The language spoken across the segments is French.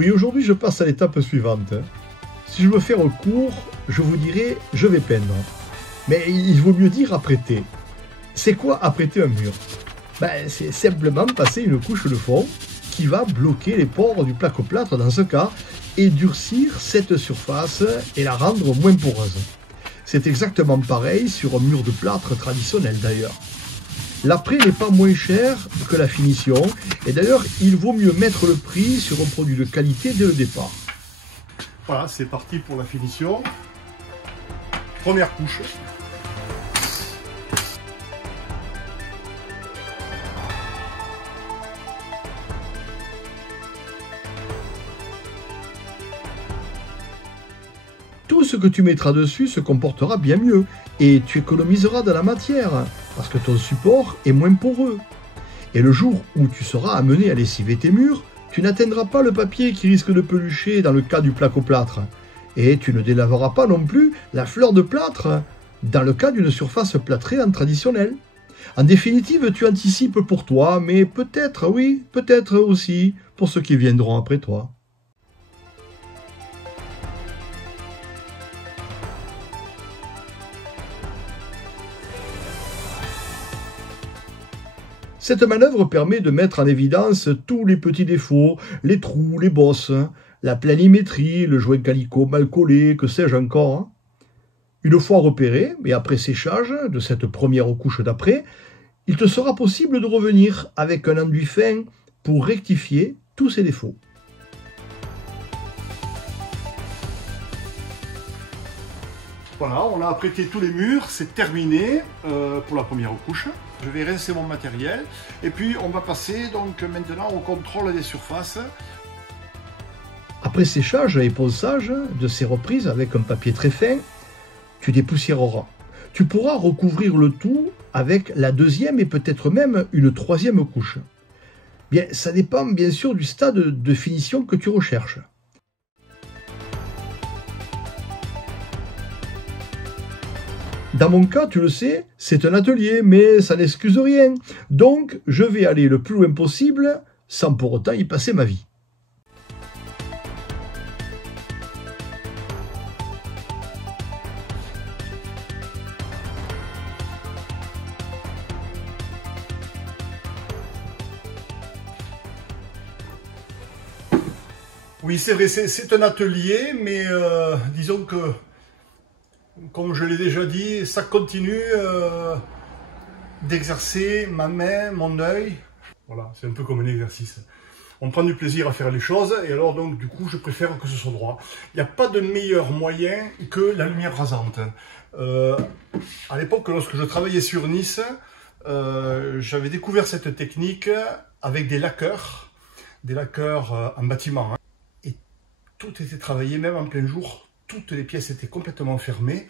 Oui, aujourd'hui je passe à l'étape suivante. Si je veux faire court, je vous dirais je vais peindre. Mais il vaut mieux dire apprêter. C'est quoi apprêter un mur? C'est simplement passer une couche de fond qui va bloquer les pores du placoplâtre dans ce cas et durcir cette surface et la rendre moins poreuse. C'est exactement pareil sur un mur de plâtre traditionnel d'ailleurs. L'après n'est pas moins cher que la finition et d'ailleurs il vaut mieux mettre le prix sur un produit de qualité dès le départ. Voilà, c'est parti pour la finition. Première couche. Tout ce que tu mettras dessus se comportera bien mieux et tu économiseras de la matière parce que ton support est moins poreux. Et le jour où tu seras amené à lessiver tes murs, tu n'atteindras pas le papier qui risque de pelucher dans le cas du placoplâtre. Et tu ne délaveras pas non plus la fleur de plâtre dans le cas d'une surface plâtrée en traditionnel. En définitive, tu anticipes pour toi, mais peut-être, oui, peut-être aussi pour ceux qui viendront après toi. Cette manœuvre permet de mettre en évidence tous les petits défauts, les trous, les bosses, la planimétrie, le joint calicot mal collé, que sais-je encore. Une fois repéré, et après séchage de cette première couche d'après, il te sera possible de revenir avec un enduit fin pour rectifier tous ces défauts. Voilà, on a apprêté tous les murs, c'est terminé pour la première couche. Je vais rincer mon matériel et puis on va passer donc maintenant au contrôle des surfaces. Après séchage et ponçage de ces reprises avec un papier très fin, tu dépoussiéreras. Tu pourras recouvrir le tout avec la deuxième et peut-être même une troisième couche. Bien, ça dépend bien sûr du stade de finition que tu recherches. Dans mon cas, tu le sais, c'est un atelier, mais ça n'excuse rien. Donc, je vais aller le plus loin possible, sans pour autant y passer ma vie. Oui, c'est vrai, c'est un atelier, mais disons que, comme je l'ai déjà dit, ça continue d'exercer ma main, mon œil. Voilà, c'est un peu comme un exercice. On prend du plaisir à faire les choses, et alors donc du coup je préfère que ce soit droit. Il n'y a pas de meilleur moyen que la lumière rasante. À l'époque, lorsque je travaillais sur Nice, j'avais découvert cette technique avec des laqueurs en bâtiment. Et tout était travaillé, même en plein jour. Toutes les pièces étaient complètement fermées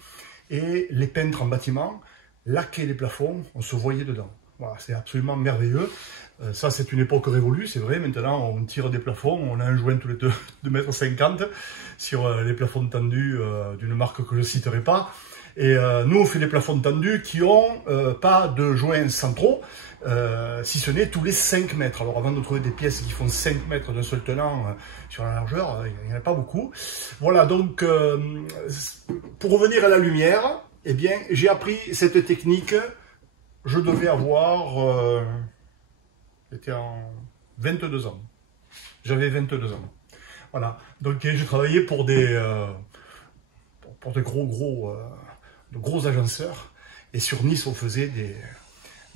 et les peintres en bâtiment laquaient les plafonds, on se voyait dedans. Voilà, c'est absolument merveilleux. Ça, c'est une époque révolue, c'est vrai. Maintenant, on tire des plafonds, on a un joint tous les 2,50 m sur les plafonds tendus d'une marque que je ne citerai pas. Et nous, on fait des plafonds tendus qui n'ont pas de joints centraux, si ce n'est tous les 5 mètres. Alors avant de trouver des pièces qui font 5 mètres d'un seul tenant sur la largeur, il n'y en a pas beaucoup. Voilà, donc pour revenir à la lumière, eh bien, j'ai appris cette technique, je devais avoir, j'étais en 22 ans. J'avais 22 ans. Voilà, donc j'ai travaillé pour des gros agenceurs. Et sur Nice, on faisait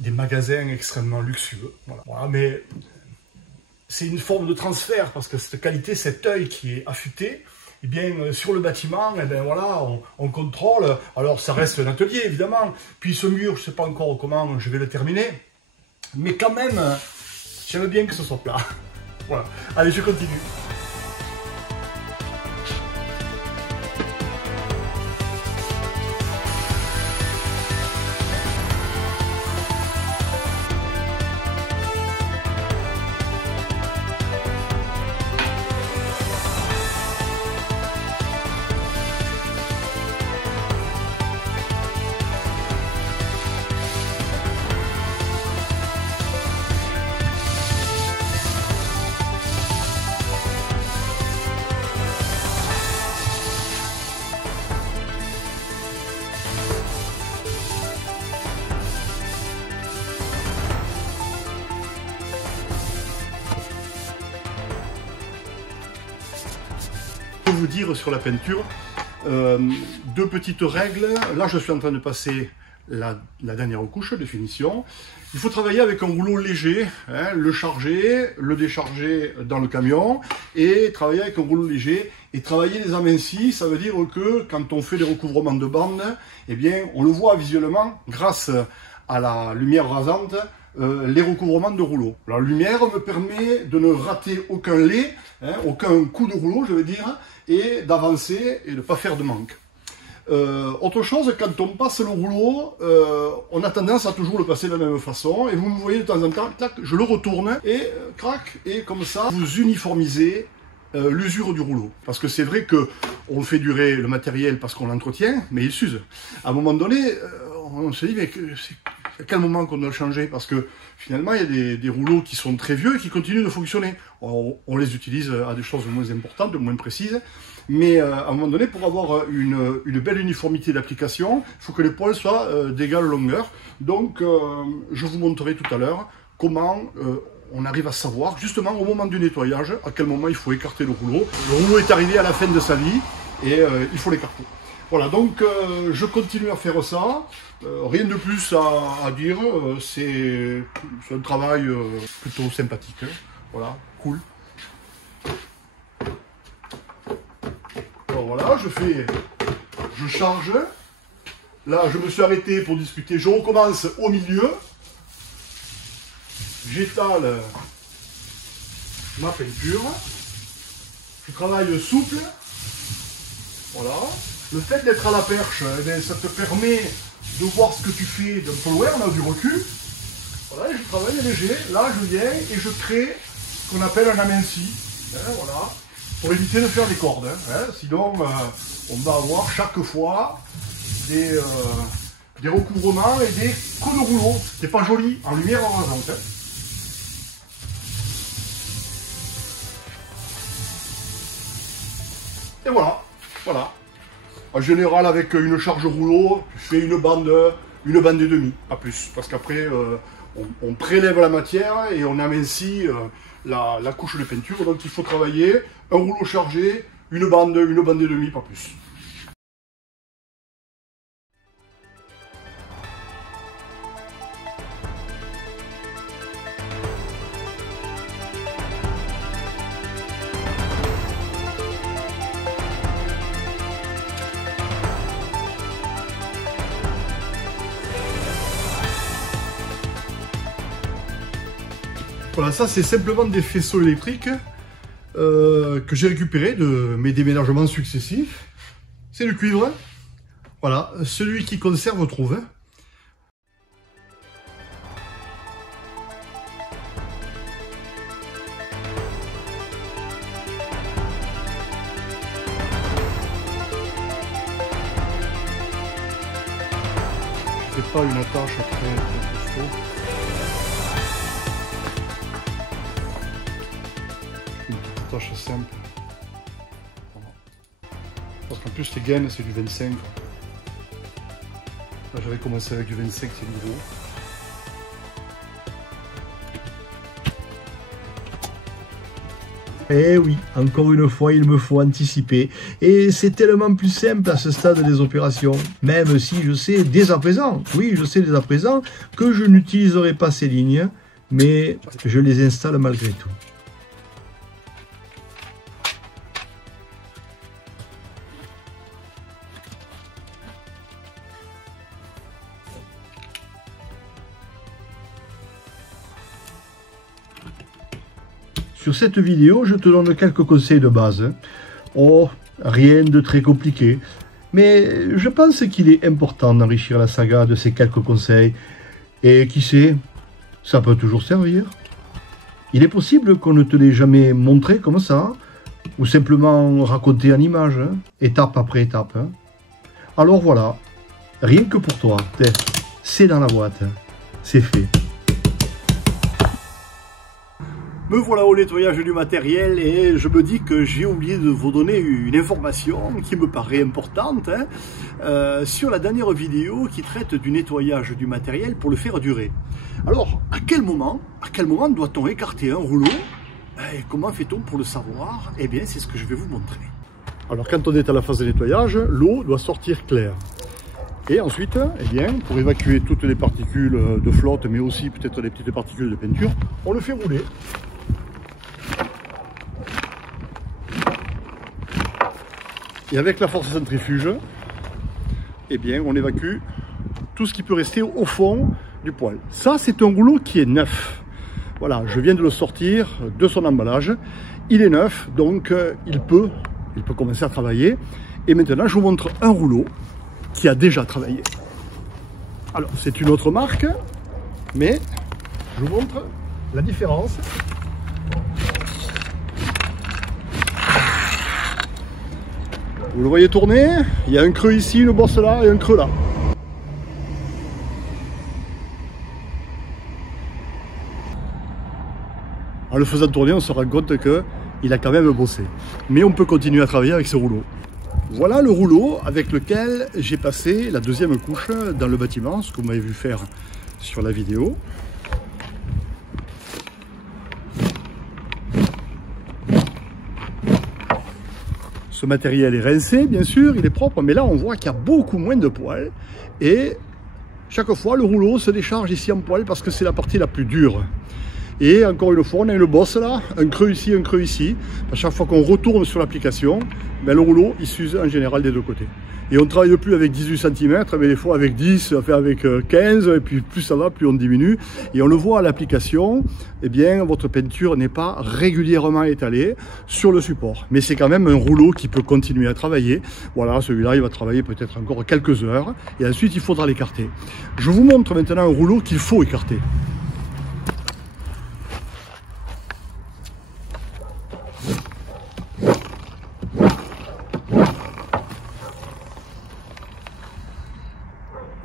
des magasins extrêmement luxueux. Voilà, mais c'est une forme de transfert parce que cette qualité, cet œil qui est affûté, eh bien, sur le bâtiment, eh bien, voilà, on contrôle. Alors, ça reste un atelier, évidemment. Puis ce mur, je ne sais pas encore comment je vais le terminer. Mais quand même, j'aime bien que ce soit plat. Voilà. Allez, je continue. vous dire sur la peinture. Deux petites règles. Là, je suis en train de passer la dernière couche de finition. Il faut travailler avec un rouleau léger, hein, le charger, le décharger dans le camion et travailler avec un rouleau léger et travailler les amincis. Ça veut dire que quand on fait des recouvrements de bandes, eh bien, on le voit visuellement grâce à la lumière rasante, les recouvrements de rouleau. La lumière me permet de ne rater aucun lait, hein, aucun coup de rouleau, je veux dire, et d'avancer et de ne pas faire de manque. Autre chose, quand on passe le rouleau, on a tendance à toujours le passer de la même façon, et vous me voyez de temps en temps, tac, je le retourne, et crac, et comme ça, vous uniformisez l'usure du rouleau. Parce que c'est vrai que on fait durer le matériel parce qu'on l'entretient, mais il s'use. À un moment donné, on se dit, mais à quel moment qu'on doit le changer? Parce que finalement, il y a des rouleaux qui sont très vieux et qui continuent de fonctionner. On les utilise à des choses moins importantes, moins précises. Mais à un moment donné, pour avoir une belle uniformité d'application, il faut que les poils soient d'égale longueur. Donc, je vous montrerai tout à l'heure comment on arrive à savoir, justement au moment du nettoyage, à quel moment il faut écarter le rouleau. Le rouleau est arrivé à la fin de sa vie et il faut l'écarter. Voilà, donc je continue à faire ça. Rien de plus à dire. C'est un travail plutôt sympathique. Hein. Voilà, cool. Alors voilà, je charge. Là, je me suis arrêté pour discuter. Je recommence au milieu. J'étale ma peinture. Je travaille souple. Voilà. Le fait d'être à la perche, eh bien, ça te permet de voir ce que tu fais d'un peu loin, on a du recul. Voilà, et je travaille léger. Là, je viens et je crée ce qu'on appelle un aminci. Hein, voilà. Pour éviter de faire des cordes. Hein, sinon, on va avoir chaque fois des recouvrements et des coups de rouleau. C'est pas joli en lumière rasante. Hein. Et voilà. Voilà. En général, avec une charge rouleau, je fais une bande et demie, pas plus. Parce qu'après, on prélève la matière et on amincit la couche de peinture. Donc il faut travailler un rouleau chargé, une bande et demie, pas plus. Voilà, ça c'est simplement des faisceaux électriques que j'ai récupérés de mes déménagements successifs. C'est du cuivre. Voilà, celui qui conserve trouve. Je ne fais pas une attache très costaud. Simple. Voilà. Parce qu'en plus les gaines c'est du 25. Là j'avais commencé avec du 25, c'est du gros. Eh oui, encore une fois, il me faut anticiper. Et c'est tellement plus simple à ce stade des opérations. Même si je sais dès à présent, oui, je sais dès à présent que je n'utiliserai pas ces lignes, mais je les installe malgré tout. Sur cette vidéo, je te donne quelques conseils de base. Oh, rien de très compliqué. Mais je pense qu'il est important d'enrichir la saga de ces quelques conseils. Et qui sait, ça peut toujours servir. Il est possible qu'on ne te l'ait jamais montré comme ça, ou simplement raconté en images, hein, étape après étape. Hein. Alors voilà, rien que pour toi, c'est dans la boîte, c'est fait. Me voilà au nettoyage du matériel et je me dis que j'ai oublié de vous donner une information qui me paraît importante hein, sur la dernière vidéo qui traite du nettoyage du matériel pour le faire durer. Alors, à quel moment doit-on écarter un rouleau? Et comment fait-on pour le savoir? Eh bien, c'est ce que je vais vous montrer. Alors quand on est à la phase de nettoyage, l'eau doit sortir claire. Et ensuite, eh bien, pour évacuer toutes les particules de flotte, mais aussi peut-être les petites particules de peinture, on le fait rouler. Et avec la force centrifuge, eh bien, on évacue tout ce qui peut rester au fond du poêle. Ça, c'est un rouleau qui est neuf. Voilà, je viens de le sortir de son emballage. Il est neuf, donc il peut commencer à travailler. Et maintenant, je vous montre un rouleau qui a déjà travaillé. Alors, c'est une autre marque, mais je vous montre la différence. Vous le voyez tourner, il y a un creux ici, une bosse là et un creux là. En le faisant tourner, on se rend compte qu'il a quand même bossé. Mais on peut continuer à travailler avec ce rouleau. Voilà le rouleau avec lequel j'ai passé la deuxième couche dans le bâtiment, ce que vous m'avez vu faire sur la vidéo. Ce matériel est rincé, bien sûr, il est propre, mais là on voit qu'il y a beaucoup moins de poils. Et chaque fois, le rouleau se décharge ici en poil parce que c'est la partie la plus dure. Et encore une fois, on a une bosse là, un creux ici, un creux ici. À chaque fois qu'on retourne sur l'application, ben, le rouleau il s'use en général des deux côtés. Et on ne travaille plus avec 18 cm, mais des fois avec 10, enfin avec 15, et puis plus ça va, plus on diminue. Et on le voit à l'application, eh bien, votre peinture n'est pas régulièrement étalée sur le support. Mais c'est quand même un rouleau qui peut continuer à travailler. Voilà, celui-là, il va travailler peut-être encore quelques heures, et ensuite il faudra l'écarter. Je vous montre maintenant un rouleau qu'il faut écarter.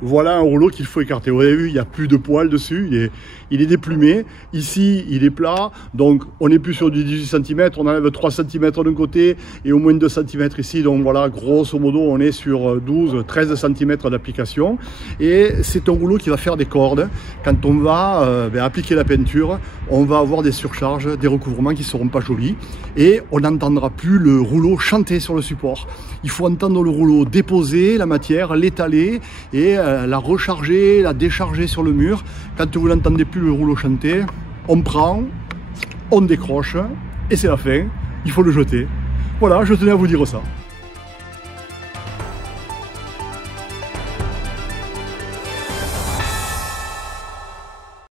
Voilà un rouleau qu'il faut écarter. Vous avez vu, il n'y a plus de poils dessus, il est déplumé. Ici, il est plat, donc on n'est plus sur du 18 cm, on enlève 3 cm d'un côté et au moins 2 cm ici. Donc voilà, grosso modo, on est sur 12-13 cm d'application. Et c'est un rouleau qui va faire des cordes. Quand on va appliquer la peinture, on va avoir des surcharges, des recouvrements qui ne seront pas jolis. Et on n'entendra plus le rouleau chanter sur le support. Il faut entendre le rouleau déposer la matière, l'étaler et la recharger, la décharger sur le mur. Quand vous n'entendez plus le rouleau chanter, on prend, on décroche et c'est la fin. Il faut le jeter. Voilà, je tenais à vous dire ça.